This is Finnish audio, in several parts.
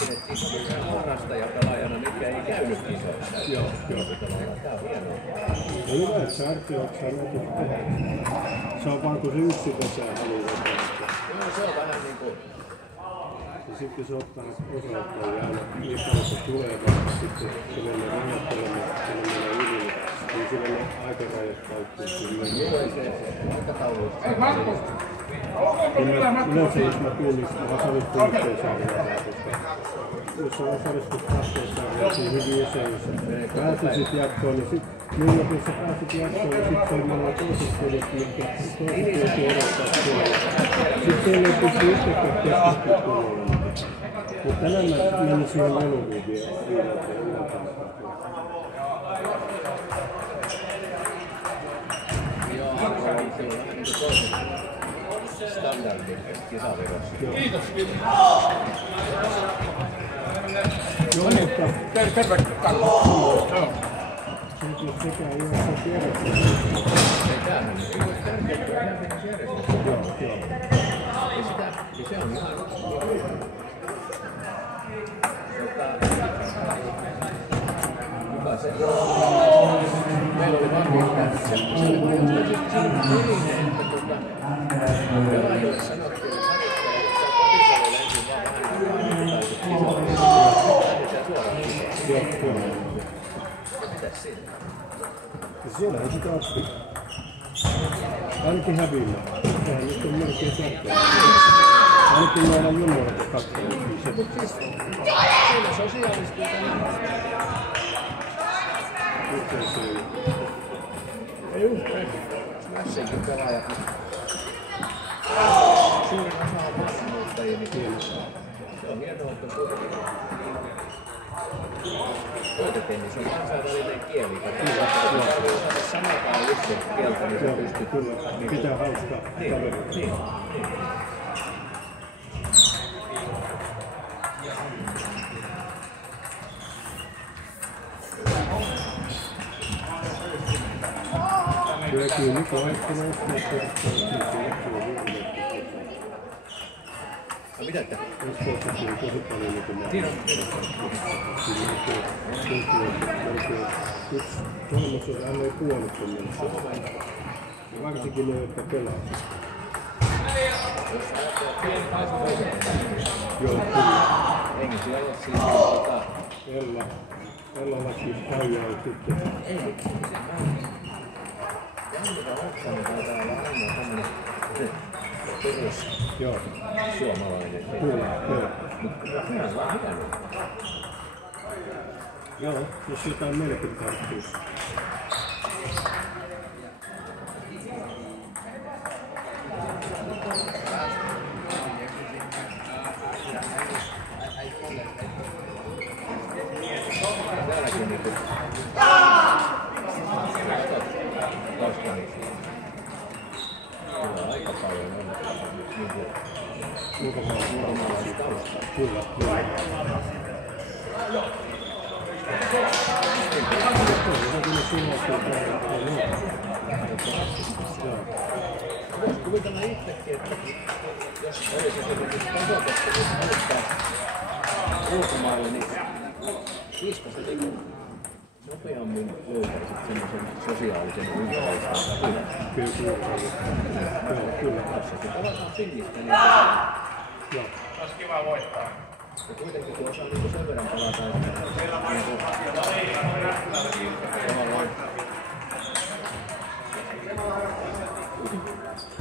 pidettiin semmoinen harrastajapelaajana, mitkä ei käynyt kisoissa. Joo. Tää on hienoa. No hyvä, että sä Artti oot sanonut, että se on vaan kun se yksin vesää haluaa vetää. Joo, se on vähän niinku... Ja sitten se ottaa osa-ottajia aina liikkeelle tulee vaan sitten se menee rajoittelemaan, se menee yli, niin se menee aikarajat kaikkiin. Joo, ei se aikataulu. Yleensä jos mä tunnistan, mä osallistun yhteen sarjaan, koska jos sä osallistut kahteen sarjaan, niin hyvin usein, jos sä pääsisit jatkoon, niin sitten jos sä pääsit jatkoon, niin sitten se on meillä toiset pelit, mitkä toiset joutuu odottaa tuolla. Sitten siellä ei pysty yhtäkään keskustelua. Mutta tänään mä menin siihen leluviin vielä. Standardin kisavirossa. Kiitos. Joo, mutta... Terve, Karlo. Joo. Sekä ihan se tiedät. Ei tämähän ei ole tärkeää, että se järjestetään. Joo. Ei sitä, niin se on ihan... Kuka se on? Meillä oli varmaan se oli vähän telinen, että pelaajille sanottiin, että hänestä ei saa kotisalille ensin vaan vähän suoraan kisaan. Mitäs siinä? Siellä ei sitä asti. Ainakin häviillä. Sehän nyt on melkein sarkea. Ainakin näillä junoilla katsotaan. Mutta siis siinä sosiaalistuita Yhteisöjä. ei yhteen. Smashinkin pelaajat. Suurin osa on maahanmuuttajia, niin se on hienoa, että kuitenkin koitettiin, se on kansainvälinen kieli. Jos osata sanakaan yksi kieltä, niin se pystyy... Kyllä, pitää hauskaa kaveria. Niin. Kyllä nyt on aikana No mitä että? Espoossakin on tosi paljon näitä. Siinä on. Yksi kolmasosa hän ei puolet on mennessä. Ja varsinkin ne, jotka pelaa. Joo, kyllä. Eikä siellä ole siinä Ellallakin käydään sitten. ei. Jannika Oksanen taitaa olla aina tämmönen perus Joo, suomalainen. kyllä. Mutta minä vaan hyvännyt. Joo, jos jotain meillekin tarttuisi. Täälläkin niinku... Kyllä aika paljon on niinku... Ulkomaalaisia taustaa. Kyllä, kyllä. Voisi kuvitella itsekin, että jos olisi esimerkiksi tasotettu muuttaa ulkomaille, niin viisiko se nopeammin löytäisit semmoisen sosiaalisen ympäristön? Kyllä. Kun palataan Finnistä, niin Olisi kiva voittaa. ja kuitenkin kun osaa niin sen verran palata, että tavallaan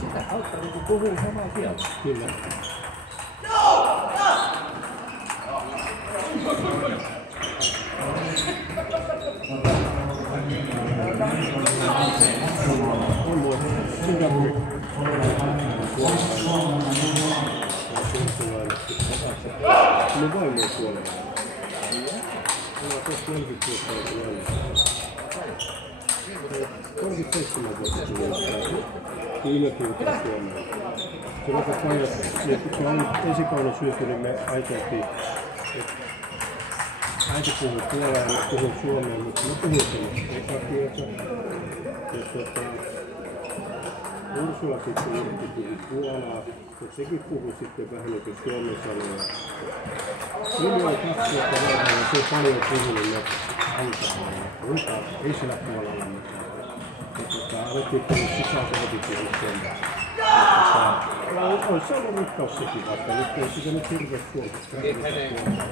sitä kautta niin puhuu samaa kieltä. Kyllä. On voi Singapore. No voi myös Suomeen. Mulla on tuossa 40 vuotta ollut 37 vuotta tullut. Ylöpyytää Suomeen. Sellaiset pajat, kun on esikoulun syysty, niin me ajateltiin, että äiti puhuu puolaa ja mä puhun suomea, mutta mä puhun sen eka kieltä. Ursula sitten tuli Puolaa, ja sekin puhui sitten vähän niin kuin suomen sanoja. Minä olen 2000 vanha ja se on paljon puhunut näitä antaa. Ei siellä Puolalla mitään. Alettiin tullut sisäänkohdikin sitten. On se ollut rikkaus sekin vaikka, nyt ei sitä nyt hirveästi suosittaa.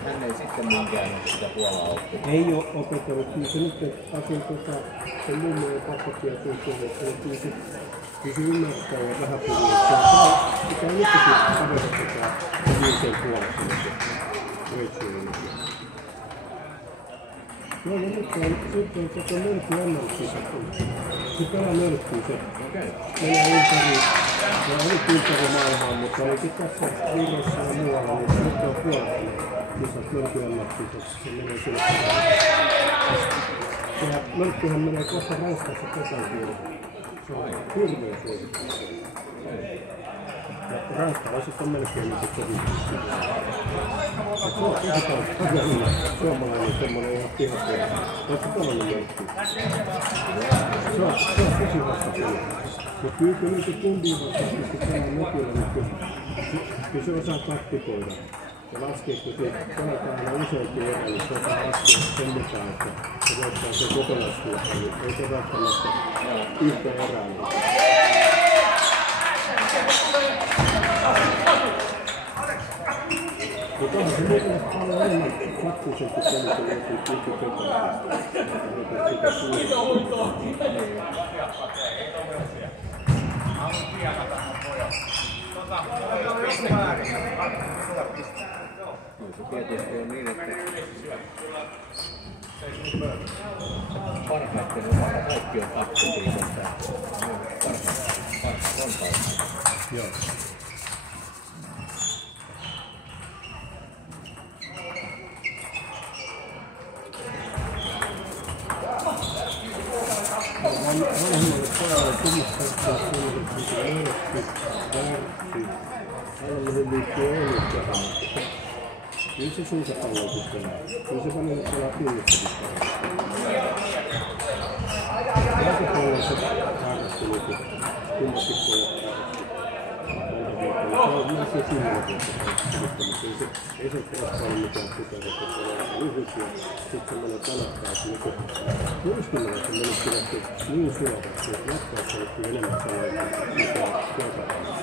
Hän ei sitten minkään sitä Puolaa oppinut. Ei ole opetellut, kyllä se nyt asun sen mummo ja pappakin ja tuntuu, että kyllä se ymmärtää ja vähän puhuu. Sitä on nytkin tavata tätä viiteen puolesta reitsuun. Joo, no nyt on koko mörkky ennallisissa tullut. Se pelaa mörkkyä se. Meillä oli ympäri maailmaa, mutta olikin tässä Virossa ja muualla, niin nyt on puolella. Kisat mörkky ennallisissa, se menee sillä tavalla. Mörkkyhän menee kohta Ranskassa kesäkuulla. Se on hirveä suositus. Ja ranskalaiset on melkein niitä sovittuja. Se on tosi suomalainen semmoinen ihan pihapuolella. Oletko tällainen mörkky? Se on tosi vasta kyllä. Ja kyllä niitä tuntiin vasta, että tämä on näkyllä, niin se osaa taktikoida. Ja laskee, kun se pelataan aina useampia erää, niin se osaa laskea sen mukaan, että se voittaa sen kokonaiskuutta, niin ei se välttämättä yhtä erää. Mutta onhan se mielestäni paljon enemmän faktisempi peli kuin joku kykypelaa. Se tietysti on niin, että parhaiten omalla kaikki on taktitiikasta. Parhaat on parhaat. Joo. Vanhemmalle pojalle tunnistaa suunnitelmista Erkki, Värtti, aina mihin liittyy Oulun tähän. Kyllä se suunta palloitus pelaa. Kyllä se välillä pelaa pinnistäkin pelaa. Jälkipalloissa harrasti niin kummatkin pojat harrasti. Se on myös se silloin vuotta. Ei se pelaa paljon mitään sitä, että se on lyhyt ja sitten semmoinen tänäkkäys. Muistimella se meni kyllä niin suoraksi, että jatkoissa oli kyllä enemmän sellainen, mikä keltaisesti.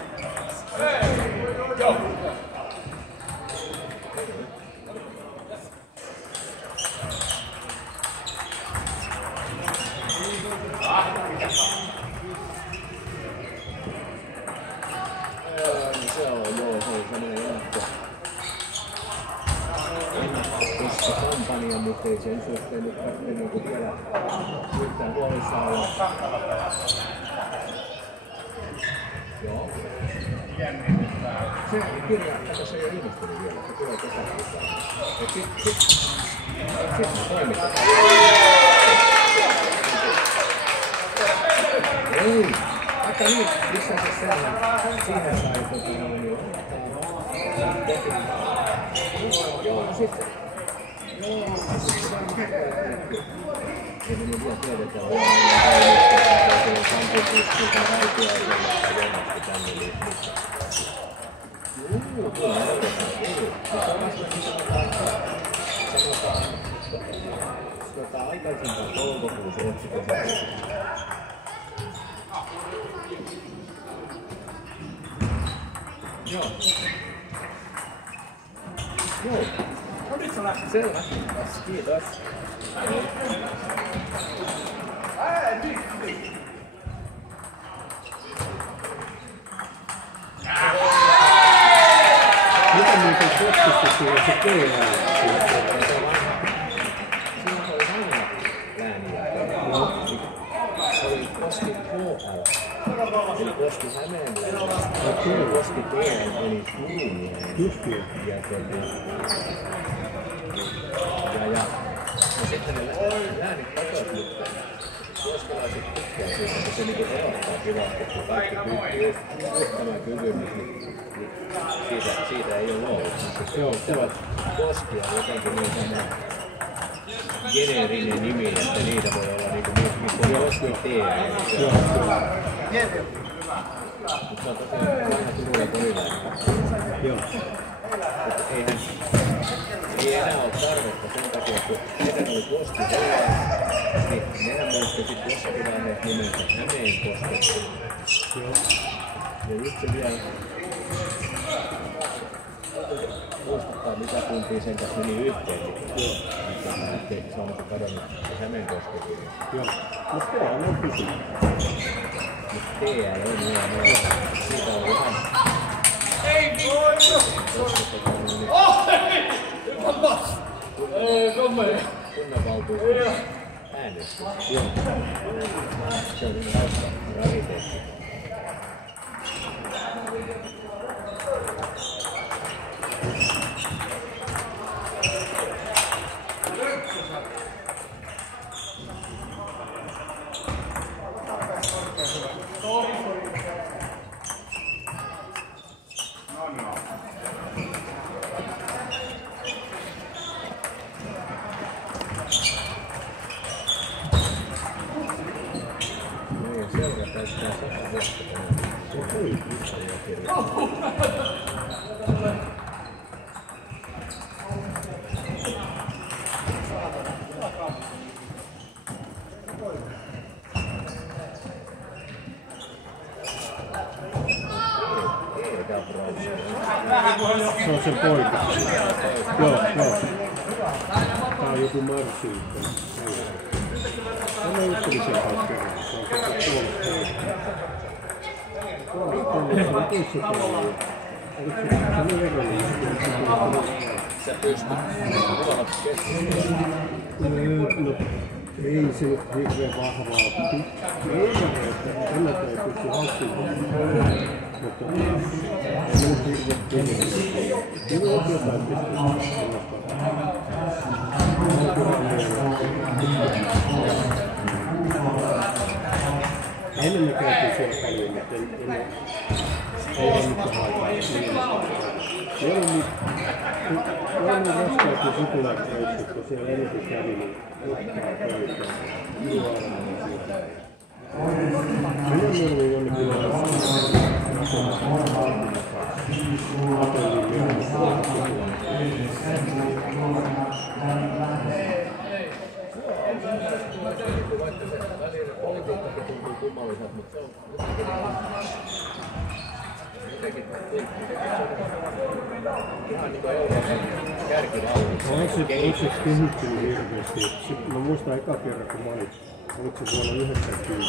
Se on semmoinen ennakkokampanja, mutta ei sen suhteen nyt tarvitse niinku vielä yhtään huolissaan olla. Joo. Se kirja, se ei ole ilmestynyt vielä, se tulee kesäkuussa. Sitten me toimitetaan. Ei! Aika niin, missä se sellainen, siinä sai joo, sitten. Joo, se on hyvä. Ja me vielä tiedetään, että se on sampupuistilta raitiaisella ja varmasti tänne liittyy. Kyllä, se on vasta mitä aikaisempaa toukokuussa otsikossa. Joo. Joo. No nyt se lähti. Selvä. Kiitos. Mitä muuten koskista tulee se K-ääni? Siinä oli vanha ääniä. Se oli Koski KL. Eli Koski Hämeenläinen. Koski TL eli Turun. Justiin. Ja sitten ne läänit takaisin, mutta koskelaiset tykkää siitä, että se niinku erottaa kivasti, kun kaikki pystyy tämä kysymys, niin siitä ei ole ollut. Se on Koski on jotenkin niin semmoinen geneerinen nimi, että niitä voi olla niinku Koski TL. Se on tosiaan vanha Turun ja Korilainen. Joo. Mutta ei enää ole tarvetta sen takia, kun ennen oli Koski Hellas, niin nehän muutti sitten jossakin vaiheessa nimensä Hämeenkoski. Joo. Ja just se vielä muistuttaa, mitä kuntia sen kanssa meni yhteen. Joo. Se on niinku kadonnut se Hämeenkoski. Joo. Mutta TL on pysynyt. Mutta TL on joo. Siitä on ihan... Ei voi! Kunnanvaltuuston äänestys. Joo. Se on ihan hauska rariteetti. Se on sen poika. Joo. Tää on joku Marsi. Tämä ei ole sen kanssa kerran. Se on se puolet. Sä pystyt kuvata keskustella. No, ei se nyt hirveän vahvaa. Ei että ennätään pysty haukkumaan. Mutta ei nyt hirveän pieniä. Kyllä on jotain pystyy. Ennen me käytiin siellä paljon, mutta ei ole mitään aikaa. Meillä on raskaat ja sukulaisreissut, kun siellä enemmän kävi, niin uhkaa pöydää. Juoraa siitä. Minä mieluummin jonnekin Vaikka se välinen politiikkakin tuntuu kummalliselta, mutta se on jotenkin ihan niin kuin Euroopan kärkivalmius. On se kehittynyt hirveästi. Mä muistan eka kerran, kun mä olin, oliko se vuonna 90.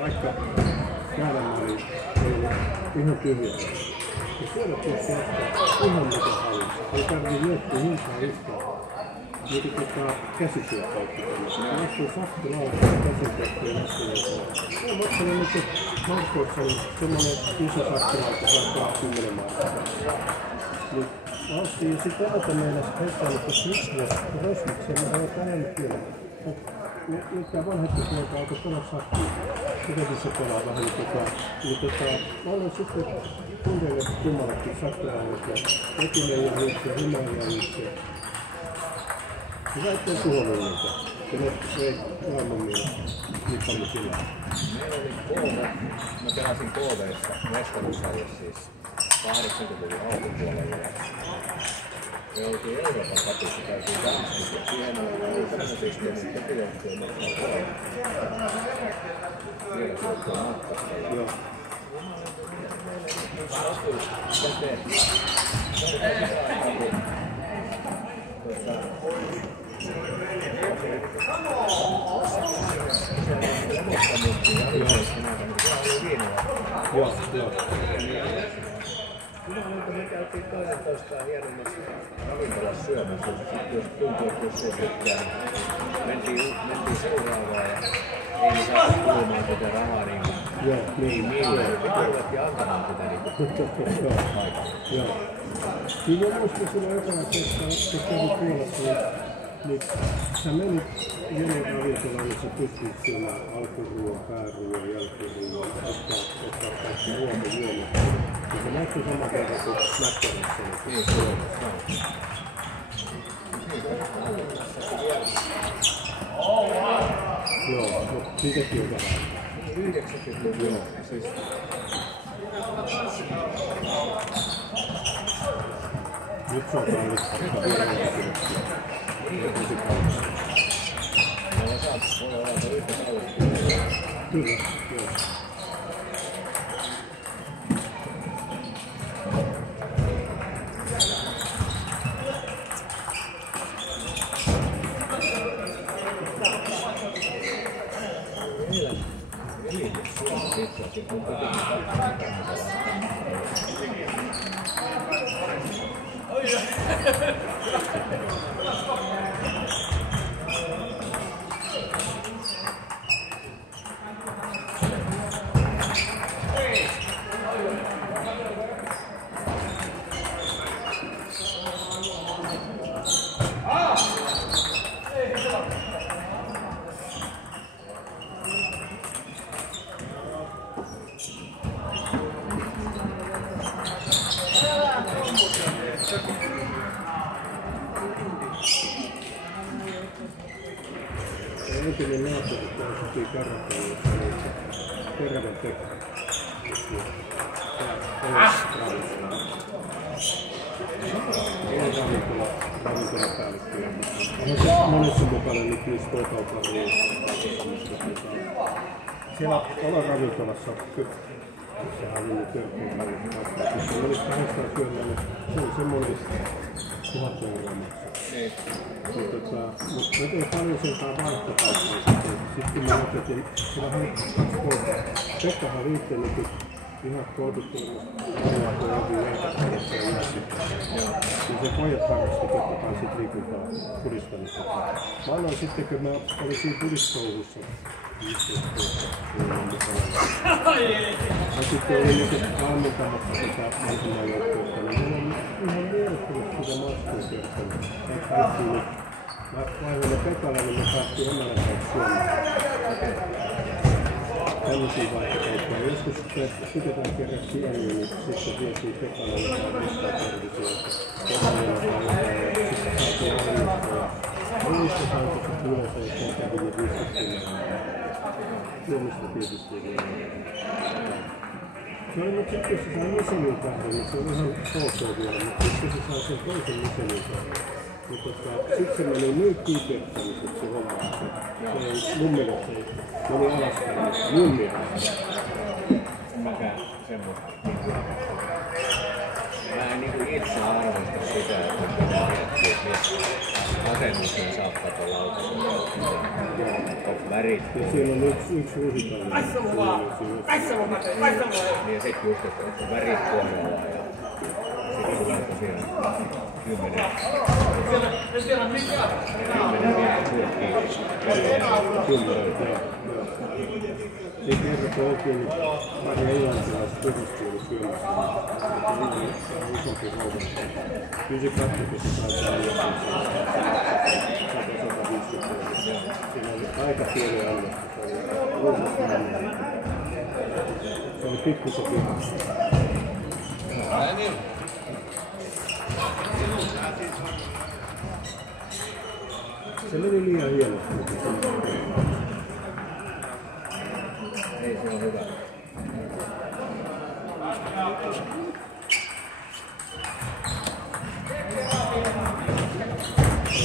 Vaikka täällä mä olin ihan tyhjä. Ja siellä tuossa jatkaa ihan mitä halusi. Ei tarvitse miettiä hintaa yhtään. Niin käsityökautta. Mä astuu sakkilauta ja käsityökautta ja astuu. Mä maksanut nyt Markoissa oli semmonen iso sakkilauta, saattaa 10 markkaa. Niin mä ostin ja sit aloitan meillä heittänyt tuossa yksivät rosmiksen, mä olen tänään kyllä. Nyt tää vanhettu puolta alkoi pelaa sakkiin. Sitäkin se pelaa vähän niin mä olen sitten tunteille kummallekin sakkilaudat ja Etimeen ja Hiissä ja Himäin ja Hiissä. Hyvä, ettei tuholle niitä. Ja ne vei maailman mielestä mitään sillä. Meillä oli KV, mä pelasin KV:ssä mestaruussarjassa siis 80-luvun alkupuolella. Me oltiin Euroopan kapissa, käytiin Danskissa ja siihen oli ulkomasysteemin kotijohtaja Matkan KV. Vielä sijoittua matkasta. Joo. Asui käteen. Se oli tässä aikaa, kun Joo. Minä olen, kun me käytiin toinen toistaan hienommassa ravintolassa syömässä, jos tuntuu, että jos ei tykkää, mentiin seuraavaan ja ei niin saa kulumaan tätä rahaa niin milloin. Me ruvettiin antamaan tätä niin paikalla. Joo. Kyllä mä muistin silloin ekana kertaa, kun kävin Puolassa, niin sä menit jenen ravintolaan, niin sä pystyt syömään alkuruoan, pääruoan, jälkiruoan, ottaa kaikki ruokajuomat. Ja se näytti saman kerran kuin Mäkkärissä. Niin, Suomessa. Joo, mutta siitäkin on vähän. 90-luvun siis nyt se on kallista. voi olla yhtä kallista. Kyllä, joo. Entinen naapuri sopii kerrankaan, jossa oli terveen Pekka. Ravintolapäällikköjä. Onhan se monessa mukana nyt niissä K-kaupan siellä ollaan ravintolassa sehän oli nyt törkeä paljon. Jos se olisi 200 syömään, niin se oli semmoinen 1000 € maksaa. Mutta me tein paljon senkaan vaihtopaikkoja. Sitten mä opetin, sillä hän 2 vuotta. Pekkahan riitteli ihan koulutusturmasta paljon kuin jokin leikattavassa ja jäässitten. Ja se pojat harrasti totta kai sit liikuntaa puristamista. Mä annoin sitten, kun mä olin siinä puristouhussa 15 vuotta. Mä sitten olin nyt valmentamassa tätä vanhemman joukkuetta, niin mä olin ihan mielettömästi sitä maskuun kertonut. Mä vaihoin Pekalle, niin me päästiin omalla kanssa Suomeen. Tällaisia vaihtoehtoja. Joskus tykätään kerran sieniä, niin sitten vietiin Pekalle jotain listaa tervisiä. Pekalle jotain ja sitten saatiin valmistaa. Muista saatoiset yleensä, että on kävi ne viskittiin. Suomesta tietysti. Se oli nyt sitten, jos se sai Michelin tähden, niin se on ihan ok vielä, mutta sitten se sai sen toisen Michelin tähden. Sitten se meni niin kiipeättämiseksi se homma, että mun mielestä se meni alaspäin, mun mielestä. Mäkään semmoista. Mä en niinku itse arvosta sitä, että pitää miettiä, että asennuksen saappaat olla autossa. Värit. Ja siellä on yksi rusikainen. Niin ja sit just, että värit kohdalla ja sit tulee tosiaan 10 Sitten kerran kun oltiin pari englantilaista turistia syömässä, niin se on isompi rouva. Kyllä se katsoi, kun se saa jotain 100-150 €. Siinä oli aika pieni annettu, se oli ruususta mennä. Se oli pikkusopi. Se meni liian hienosti. Ei se on hyvä.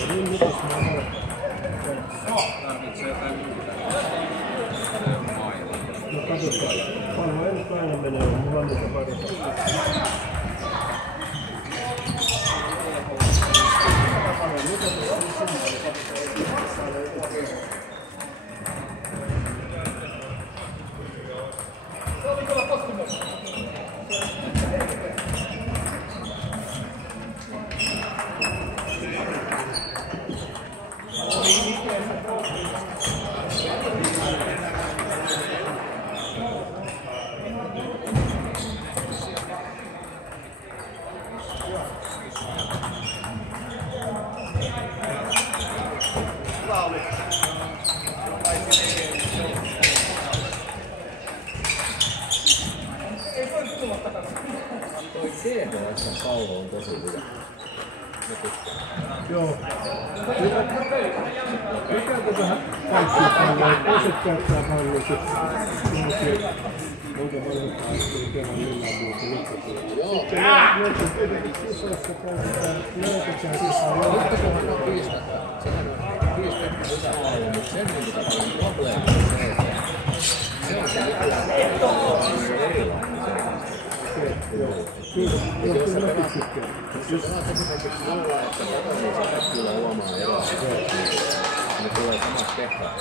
Niin mitäs mä olen? Tarvitsee jotain muuta. No katsotaan. Vanha ensi päivänä menee, mulla on niitä pari. Toi CHS-pallo on tosi hyvä. ne tykkää. Joo. Mikä vähän kaikkia palloja? Toiset käyttää palloja. Onko vanhat astuu kerran millään muuta nyt? Joo. Mutta kuitenkin kisoissa käytetään, näytetään sisään. Mutta on 5 takkaa. Sehän on 5 takkaa hyvä pallo, mutta sen on probleema se, että se on se erilainen. Jos sä pelaat esimerkiksi nolla, että katsoo, sä kyllä huomaa eroa. Ne tulee samat tehtävät.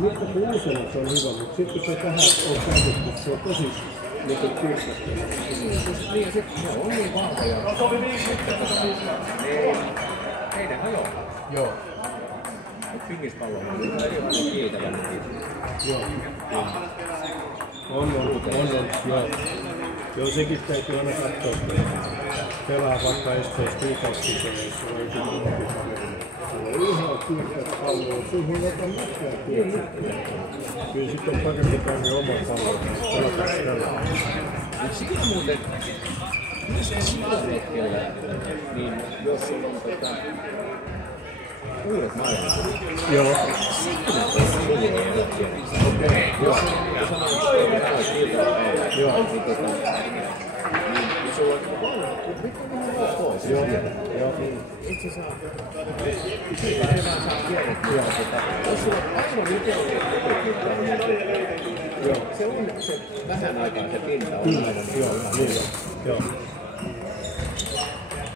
Nyt kun uusena se on hyvä, mutta sitten kun se tähän on käytetty, se on tosi kirkasta. Niin ja sitten se on niin vahvoja, ei ne hajoa. Joo. Mutta pingispallo on erilainen kiitävä. Joo. On, joo. Joo, sekin täytyy aina katsoa, että pelaa vaikka esteessä kuukausikisoissa vai joku muukin kaverille. Se on ihan kirkkaat palloja, siihen ei ota mitään kirkkaat. Kyllä sitten on parempi käydä oma pallo, pelata sitä. Mutta siinä muuten, sillä hetkellä, niin jos sulla on uudet maailmat, joo. siinä on suuri ero. Okei, jos sanoo, että on kilpailu, joo, niin sulla on vittu vähän pois. Joo. Itse saa. Siitä ei vaan saa kierrettyä sitä. Jos sulla on aivan itsellinen joo. Se on se vähän aikaa se pinta on aivan joo.